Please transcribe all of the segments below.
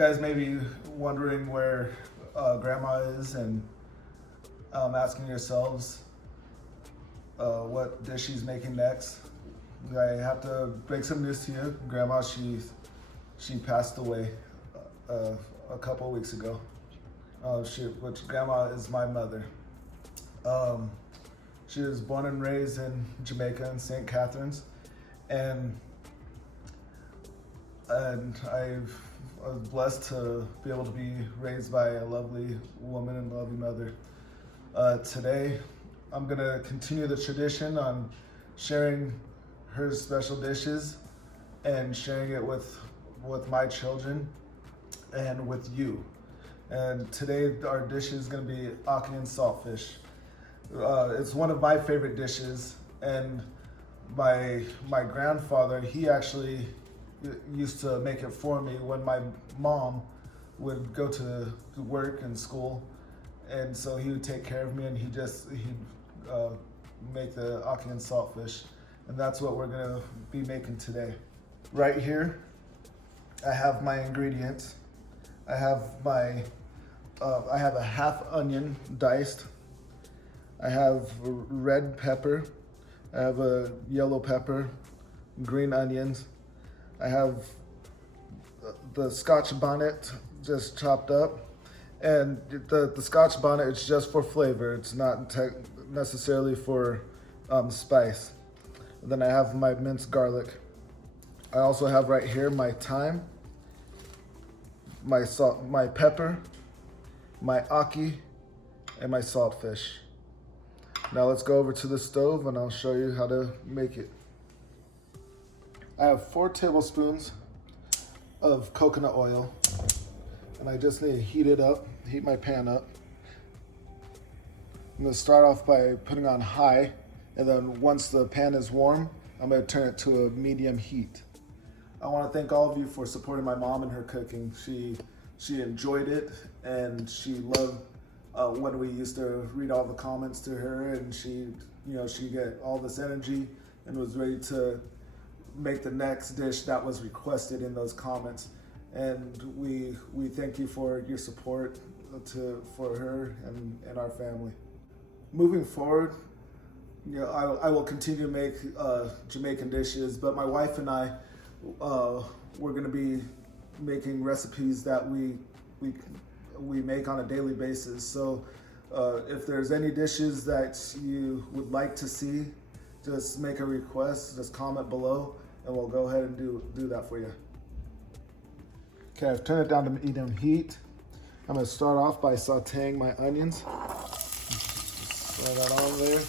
guys may be wondering where Grandma is and asking yourselves what dish she's making next. I have to break some news to you. Grandma, she passed away a couple of weeks ago. Which Grandma is my mother. She was born and raised in Jamaica in St. Catharines, and I was blessed to be able to be raised by a lovely woman and lovely mother. Today, I'm gonna continue the tradition on sharing her special dishes and sharing it with my children and with you. And today, our dish is gonna be ackee and saltfish. It's one of my favorite dishes, and my grandfather, he actually used to make it for me when my mom would go to work and school, and so he would take care of me, and he'd make the ackee and saltfish, and that's what we're gonna be making today. Right here, I have my ingredients. I have a half onion diced. I have red pepper. I have a yellow pepper, green onions. I have the Scotch bonnet just chopped up. And the Scotch bonnet is just for flavor. It's not necessarily for spice. And then I have my minced garlic. I also have right here my thyme, my salt, my pepper, my ackee, and my saltfish. Now let's go over to the stove and I'll show you how to make it. I have 4 tablespoons of coconut oil, and I just need to heat my pan up. I'm gonna start off by putting on high, and then once the pan is warm, I'm gonna turn it to a medium heat. I wanna thank all of you for supporting my mom in her cooking. She enjoyed it, and she loved when we used to read all the comments to her, and she get all this energy and was ready to make the next dish that was requested in those comments. And we thank you for your support for her and our family. Moving forward, I will continue to make Jamaican dishes, but my wife and I, we're going to be making recipes that we make on a daily basis. So if there's any dishes that you would like to see, just make a request, just comment below, and we'll go ahead and do that for you. Okay, I've turned it down to medium heat. I'm gonna start off by sauteing my onions. Just throw that on there.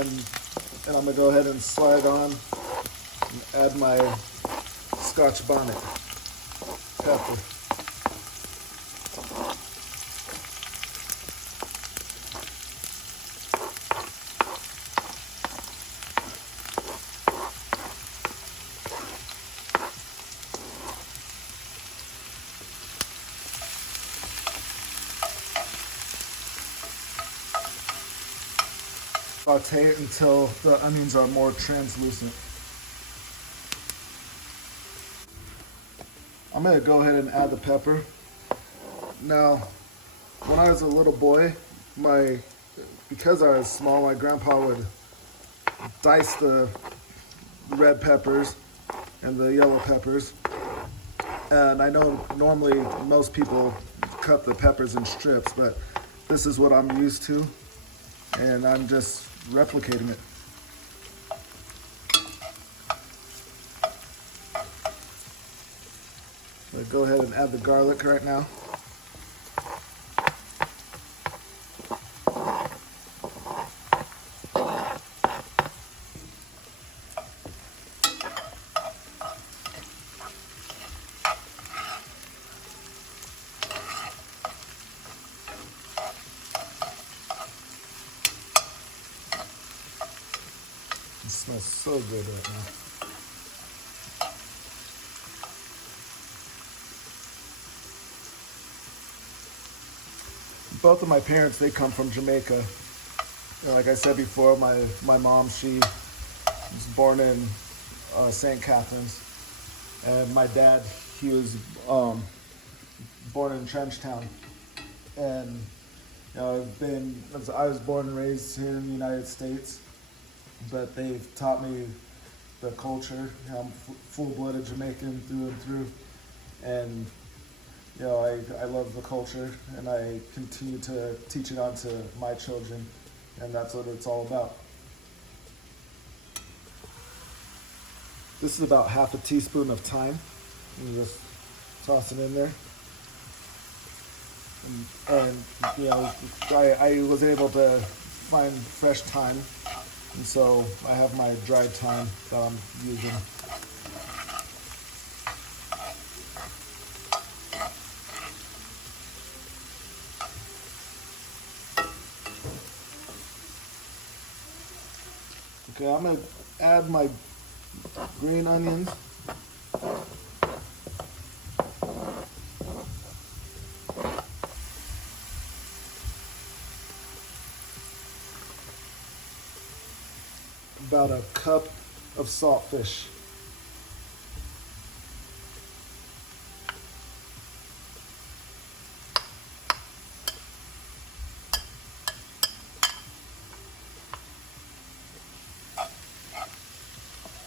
And I'm gonna go ahead and slide on and add my Scotch bonnet pepper. Saute it until the onions are more translucent. I'm gonna go ahead and add the pepper. Now, when I was a little boy, because I was small, my grandpa would dice the red peppers and the yellow peppers. And I know normally most people cut the peppers in strips, but this is what I'm used to, and I'm just replicating it. I'll go ahead and add the garlic right now. It smells so good right now. Both of my parents, they come from Jamaica. And like I said before, my mom, she was born in St. Catharines. And my dad, he was born in Trenchtown. And I was born and raised here in the United States, but they've taught me the culture. I'm full-blooded Jamaican through and through. And I love the culture, and I continue to teach it on to my children, and that's what it's all about. This is about half a teaspoon of thyme. You just toss it in there. And I was able to find fresh thyme, and so I have my dried thyme that I'm using. Okay, I'm gonna add my green onions. About a cup of saltfish.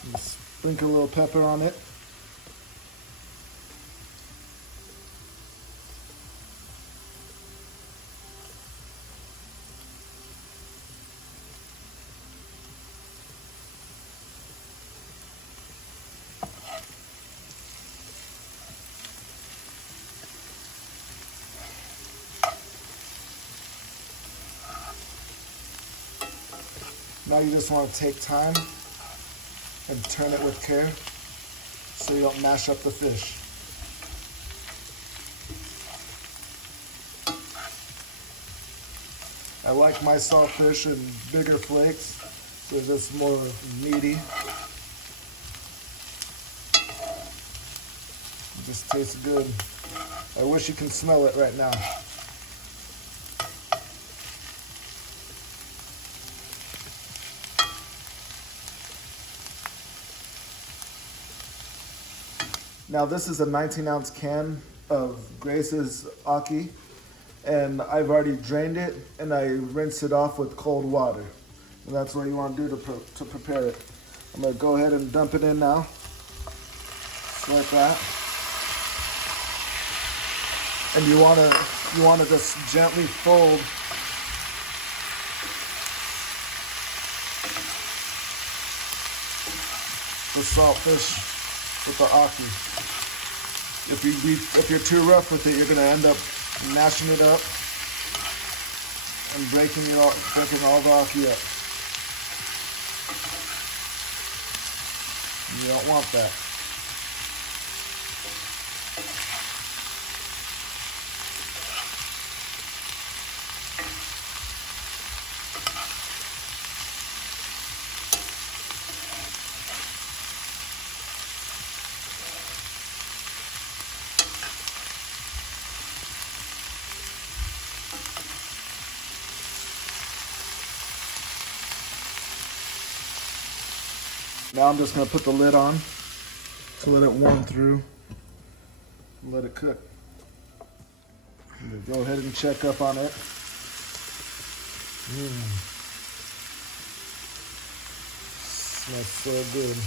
And sprinkle a little pepper on it. Now you just want to take time and turn it with care so you don't mash up the fish. I like my saltfish in bigger flakes, so it's just more meaty. It just tastes good. I wish you can smell it right now. Now this is a 19-ounce can of Grace's ackee, and I've already drained it and I rinsed it off with cold water. And that's what you want to do to prepare it. I'm going to go ahead and dump it in now, just like that. And you want to just gently fold the saltfish with the ackee. If you're too rough with it, you're gonna end up mashing it up and breaking all the ackee up. You don't want that. Now I'm just going to put the lid on to let it warm through and let it cook. Go ahead and check up on it. Smells so good.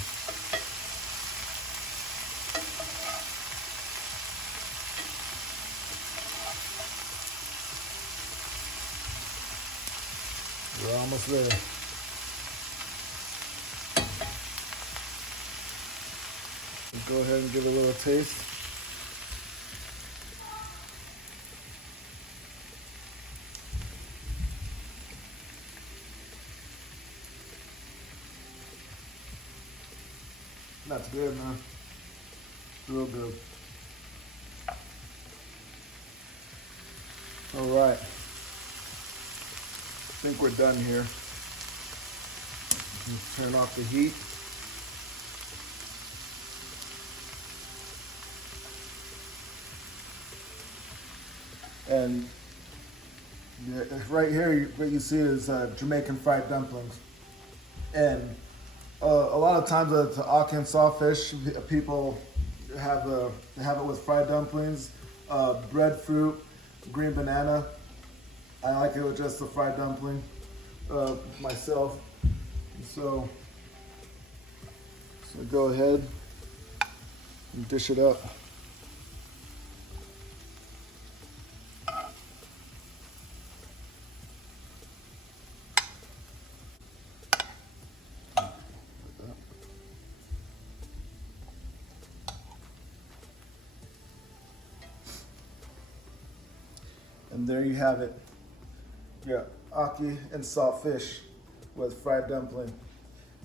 We're almost there. Go ahead and give it a little taste. That's good, man. Real good. All right. I think we're done here. Turn off the heat. And right here, what you see is Jamaican fried dumplings. And A lot of times the ackee and saltfish, people have it with fried dumplings, breadfruit, green banana. I like it with just the fried dumpling myself. So go ahead and dish it up. And there you have it. Yeah, ackee and saltfish with fried dumpling.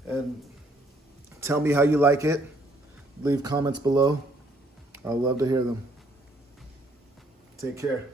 And tell me how you like it. Leave comments below. I'd love to hear them. Take care.